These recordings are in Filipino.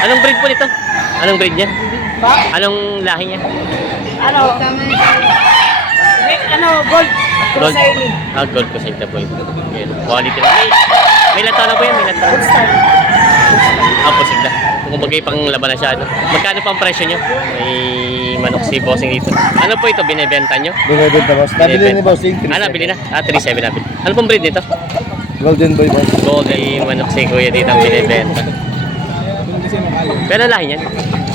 Anong breed po nito? Anong breed niya? Ba? Anong lahi niya? Gold. Gold. Crusaili. Gold Crusaili po ito. Yan. Quality na. May lantaw na po yan, may lantaw. Gold star. Posible. Kung bagay pang laban na siya, ano? Magkano pa ang presyo nyo? May manok si bossing dito. Ano po ito, binibenta nyo? Binibenta boss. Nabili ni bossing. Nabili na? 3.7 nabili. Ano pong breed nito? Golden boy boss. Gold ay manok si kuya dito ang binibenta. Pero lahi niyan?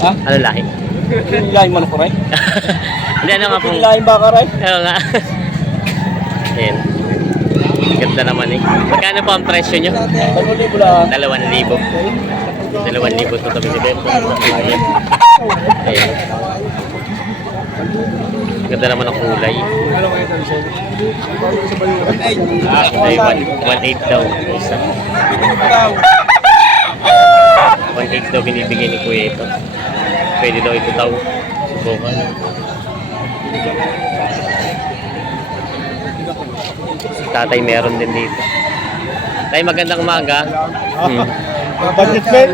Ha? Ano lahi? Laing manok ko rin? Hindi, ano nga pong... Laing baka rin? Oo nga. Ayan. Ganda naman eh. Magkano po ang presyo nyo? 2,000. 2,000 ito tabi ni Bebo. Ayan. Ganda naman ang kulay. Ay, 1.8 daw. Isa. 1.8 daw binibigay ni Kuya ito. Pwede daw ito daw. Subukan. Si tatay meron din dito. Tay, magandang umaga. Budget meal?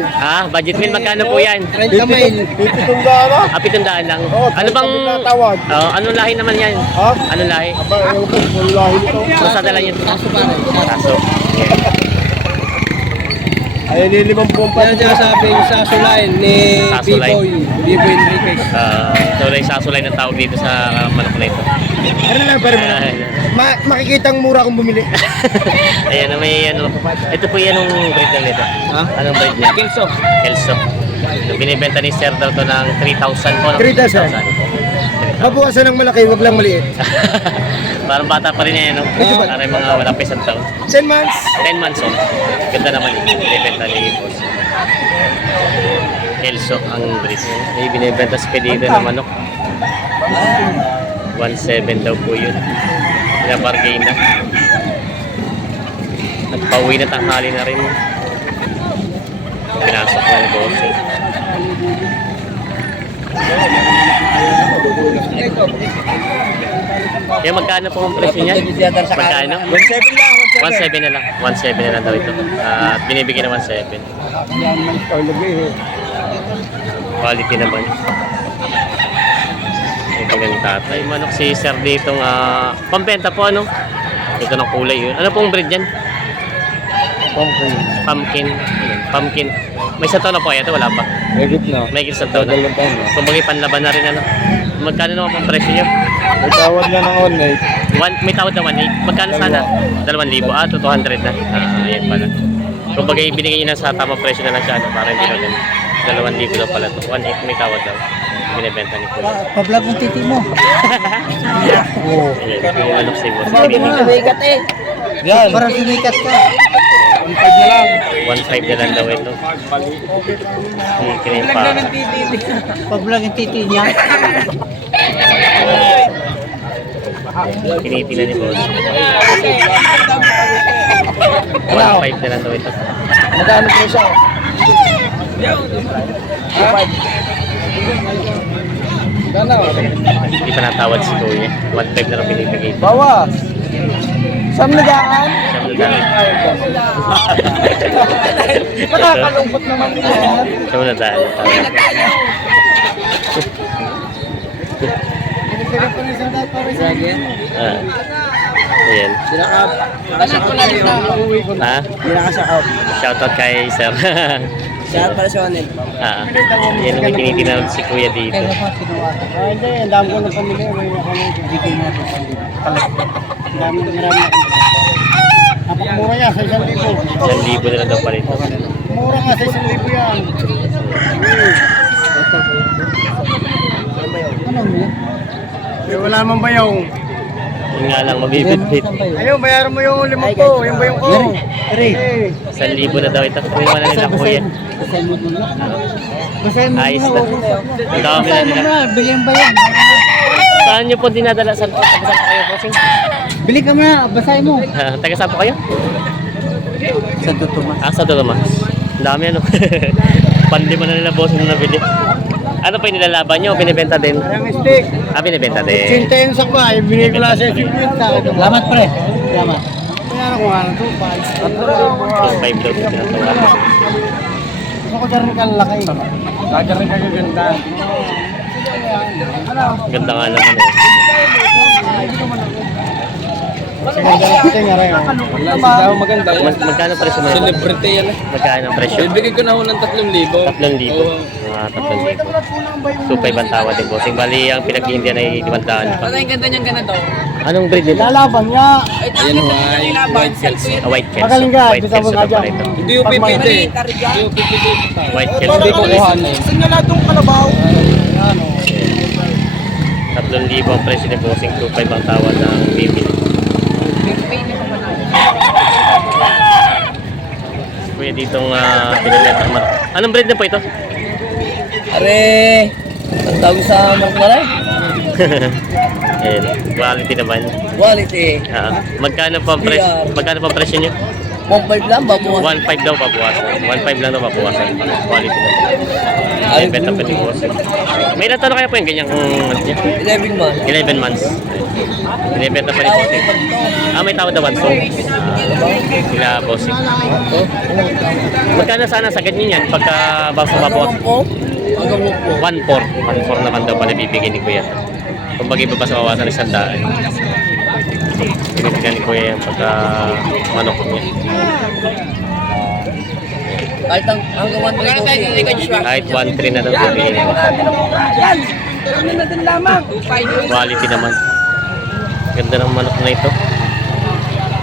Budget meal, magkano po yan? 30 mil. 50 daan 700 lang. Oo, Ano bang... tawad? anong lahi naman yan? Ha? Anong lahi? Aba, ewan ko, kung lahi nito. Basta dala yun. Taso. Ay, nilimang pompa. Yan siya sabi sa sulay ni Sasulay. Biboy Enriquez. Ito ay sasulay ng tawag dito sa manok na ito. Ano lang, pero makikita ang mura kung bumili. Ayan, may ano. Ito po yan ang breed na nito. Ha? Anong breed niya? Kelso. Kelso. Binibenta ni Sir daw to ng 3,000 po. 3,000. Mabukasan ng malaki, wag lang maliit. Parang bata pa rin yan, no? Parang mga wala pa isang taon. 10 months. 10 months old. Ganda naman yung binibenta ni Boss. Kelso ang breed. May binibenta sa pedito na manok. 1.7 daw po yun. Pinabargain na. Nagpauwi na tanghali na rin. Pinasok na ni Boss. Kaya magkano po ang presyo niya? Magkano? 1.7 lang, 1.7 na lang. 1.7 na lang daw ito. At binibigyan na 1.7. Quality naman. Ito ng tatay. Manok si Sir ditong pambenta po, ano? Ito ng kulay yun. Ano pong breed yan? Pumpkin. Pumpkin. May sa taon na po ito, wala pa. Megit na. May sa taon na. Kung bagay panlaban na rin, ano? Magkano naman pang presyo nyo? May tawad na ng online. May tawad na 1.8. Magkano sana? 2,000. 200 na. Ayan pala. Kung bagay binigay nyo na sa tamang presyo na lang siya, ano, para hindi lang 2,000 daw pala to. 1.8 may tawad daw. Binibenta ni Kuya. Pa-vlog ng titi mo. Ayan, yung manok si Boss. Bigat eh. Yan. Para sumikat ka. 1.5 na lang. 1.5 na lang daw ito. Kinimpa. Pa-vlog ng titi niya. Tinitingnan ni Boss. 1.5 na lang daw ito. Magkano po siya? Hindi pa natawad si Kuya. 1.5 na lang binibigay. Bawas. Saan nagaan? Nakakalungkot naman yan. Saan na daan? Ayan. Ha? Shoutout kay Sir. Siya para sa Onel. Yan ang tinitingnan si Kuya dito. Hindi, ang dami ko ng pamilya. May ako ng bibigay natin pamilya. Marami. Napakamura yan sa 1,000. 1,000 na lang daw pa rito. Mura nga sa 1,000 yan. Anong yun? Wala man bayong. Yun nga lang, mabibit-bit. Ayun, bayaran mo yung 5 ko. Yung bayong ko. 1,000 na daw ito. Kuya na nila Kuya. Ayos na. Ang dami na nila. Bilhin ba yan? Saan nyo po dinadala? Saan po kayo, Bossing? Bili ka muna, basahin mo. Taga saan po kayo? Sa Tomas. Sa Tomas. Ang dami ano. Pandima na nila Bossing na nabili. Ano pa yung nilalaban nyo? Binibenta din? Parang stick. Binibenta din. 80 yung sakwa. Ibigay ko lang sa 50. Salamat pre. Salamat. Kaya ko nga ng 2,500. 5 daw po pinatawa. Gusto ko dyan rin kalalaki. Kaya rin kagaganda. Ganda nga naman eh. Kasi ganda na kita nga rin. Wala si daw maganda yan. Magkano presyo mo? Celebrity yan eh. Magkano ang presyo? Bibigay ko na ho ng 3,000. 3,000. Mga 3,000. So 5 ang tawad din bossing. Bali ang pinag-iindihan ay 500 pa. Ano yung ganda niyang ganito? Anong breed nito? Lalaban niya. Ayun yung white cells. White Kelso. Magaling ka, White bisa mo Kelso ka daw pala dyan. ito. Hindi yung PPD. Hindi yung PPD. White Kelso. Hindi ko kuhan eh. Signaladong kalabaw. 3,000 ang presyo ni bossing. 2,500 ang tawad ng bibili. Kuya ditong pinileta naman. Anong breed na po ito? Are, ang tawag sa Marmaray? Ayan, quality naman. Quality. Magkano pa ang presyo? Magkano pa ang presyo niyo? 1.5 lang, babuhan. 1.5 daw pabuwasan. 1.5 lang daw pabuwasan. Quality naman. Ay, benta pa din bossing. May ilan taon na kaya po yung ganyang 11 months. 11 months. Binibenta pa rin bossing. May tawad naman. So, sila bossing. Magkano sana sa ganyan yan pagka babawas? Hanggang po. 1.4. 1.4 naman daw pala bibigyan ni Kuya. Kung bagay pa sa bawasan ng 100. Binibigyan ni Kuya yan pagka manok niya. Kahit hanggang 1.3 Kahit 1.3 na daw bibigyan niya. Yan! Ano na din lamang? Quality naman. Ganda ng manok na ito.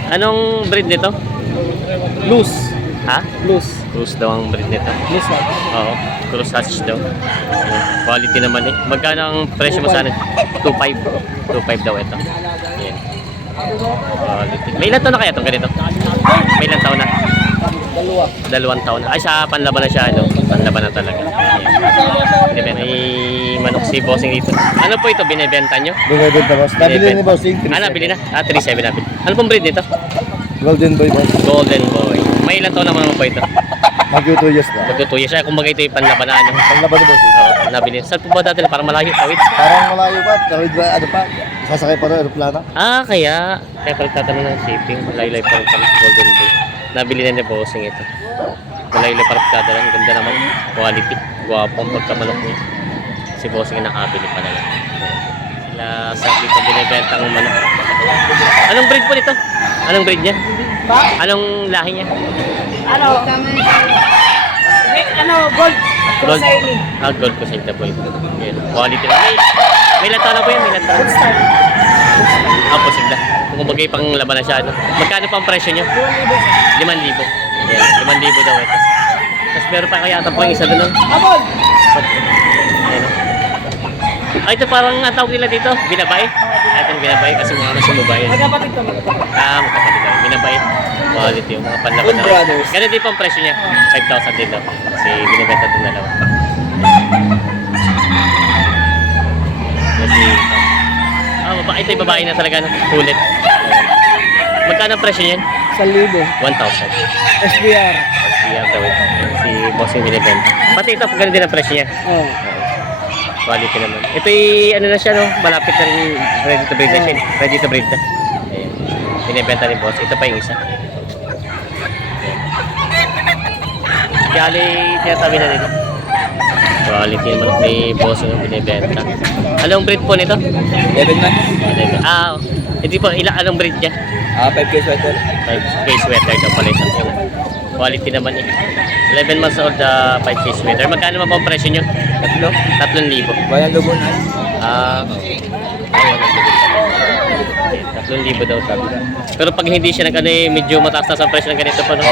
Anong breed nito? Loose. Ha? Loose. Cruise daw ang breed nito. Loose one. Oo, cruise hatch daw. Ayan. Quality naman eh. Magkano ang presyo mo sana? 2.5. 2.5 daw ito. Ayan. Quality. May ilan taon na kaya itong ganito? May ilan taon na? 2 taon na. Ay, sa panlaban na siya, ano? Panlaban na talaga. Ayan. May manok si bossing dito. Ano po ito? Binibenta nyo? Binibenta boss. Nabili ni boss. Nabili na? 3.7 nabili. Ano pong breed nito? Golden boy boss. Golden boy. May ilan taon naman po ito? Mag-2 years na. Magtutuyo siya. Kumbaga ito yung panlaban na ano. Panglaban ni boss. Oo, nabili. Saan po ba dati na? Parang malayo. Tawid. Parang malayo pa. Tawid ba? Ano pa? Sasakay pa rin aeroplano. Kaya pala tatanong ng shipping. Laylay pa rin pala Golden Boy. Nabili na ni bossing ito. Laylay pa rin tatanong. Ganda naman. Quality. Guwapo ang pagkamanok niya. Si bossing yung nakabili pa na lang. Sila sa dito binibenta ang manok. Anong breed po nito? Anong breed niya? Anong lahi niya? Gold. Gold. Gold ko sa ito po ito. Yan. Quality na. May ilan taon na po yan? May ilan taon? Posible na. Kung bagay pang laban na siya. Ano? Magkano pa ang presyo niyo? 5,000. Yan. 5,000 daw ito. Tapos meron pa kaya ata po yung isa doon. Abol! Ayan. Ito parang ang tawag nila dito. Binabay. Ito yung binabay kasi mga sumabay. Magkapatid to. Magkapatid daw. Binabay. Quality yung mga panlaban na. Ganun din po ang presyo niya. 5,000 din daw. Kasi binibenta doon na lang. Kasi, ito yung babae na talaga, no? Kulit. Magkano ang presyo niyan? 1,000. 1,000. SBR. Siya daw ito. Si boss yung binibenta. Pati ito, ganun din ang presyo niya. Oh. Quality naman. Ito yung ano na siya, no? Malapit na rin ready to breed na siya. Ready to breed na. Ayan. Binibenta ni boss. Ito pa yung isa. Kali, tinatabi na nila. Quality naman ni boss yung binibenta. Anong breed po nito? 11 months. Hindi po, anong breed niya? 5K sweater. 5K sweater daw pala ito. Quality naman eh. 11 months old, 5K sweater. Magkano naman po ang presyo nyo? 3,000. Walang lubon. Ayun, 3,000 daw sabi. Pero pag hindi siya medyo mataas-taas ang presyo ng ganito po, no?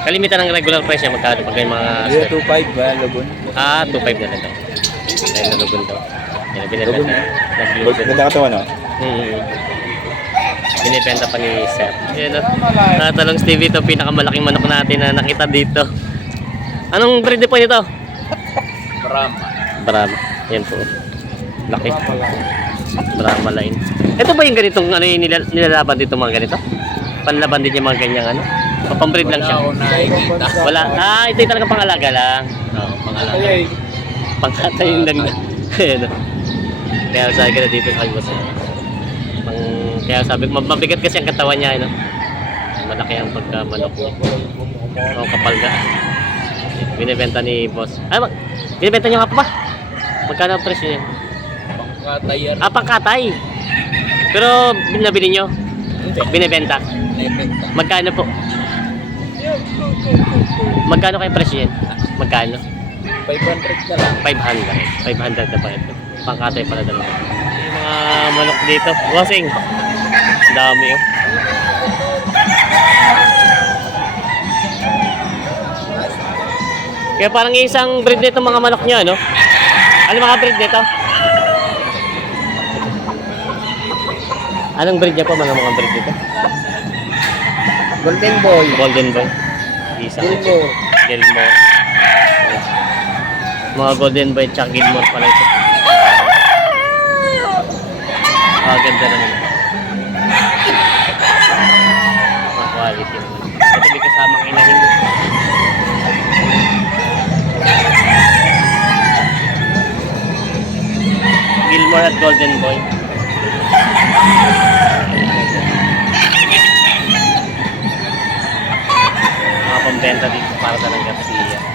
Kalimitan ng regular price niya, magkano pag yung mga... 2.5 ba? Lubon. 2.5 na lang daw. Ayun, nalubon daw. Yan, binibenta. Nag-lubon. Ganda ka tawa, no? Binibenta pa ni Sir. Yan o. Talong Stevie, ito pinakamalaking manok natin na nakita dito. Anong breed po nito? Brahma. Yan po. Laki. Brahma line. Ito ba yung ganitong yung nilalaban dito mga ganito? Panlaban din yung mga ganyang ano? O pang-breed lang siya? Wala. Ito yung talagang pangalaga lang. Oo, pangalaga. Pangkatayin lang na. Ayan o. Kaya sabi ka na dito sa boss. Kaya sabi ko, mabigat kasi ang katawan niya, ano? Malaki ang pagkamanok niya. O kapal ka. Binibenta ni boss. Ay, binibenta niyo nga pa ba? Magkano ang presyo niya? Pangkatay yan. Ah, pangkatay. Pero binabili niyo? Binibenta. Magkano po? Magkano kayo presyo yan? Magkano? 500 na lang. 500. 500 na pa ito. Pangkatay pala dalawa. Yung mga manok dito. Wasing. Dami oh. Kaya parang isang breed nito mga manok niya, no? Ano mga breed nito? Anong breed niya po, mga breed nito? Golden Boy. Golden Boy. Isang Gilmore. Gilmore. Mga Golden Boy tsaka Gilmore pala ito. Ah, ganda naman. Mga quality naman. Ito may kasamang inahin mo. Gilmore at Golden Boy. Mga pambenta dito para sa ng Garcia.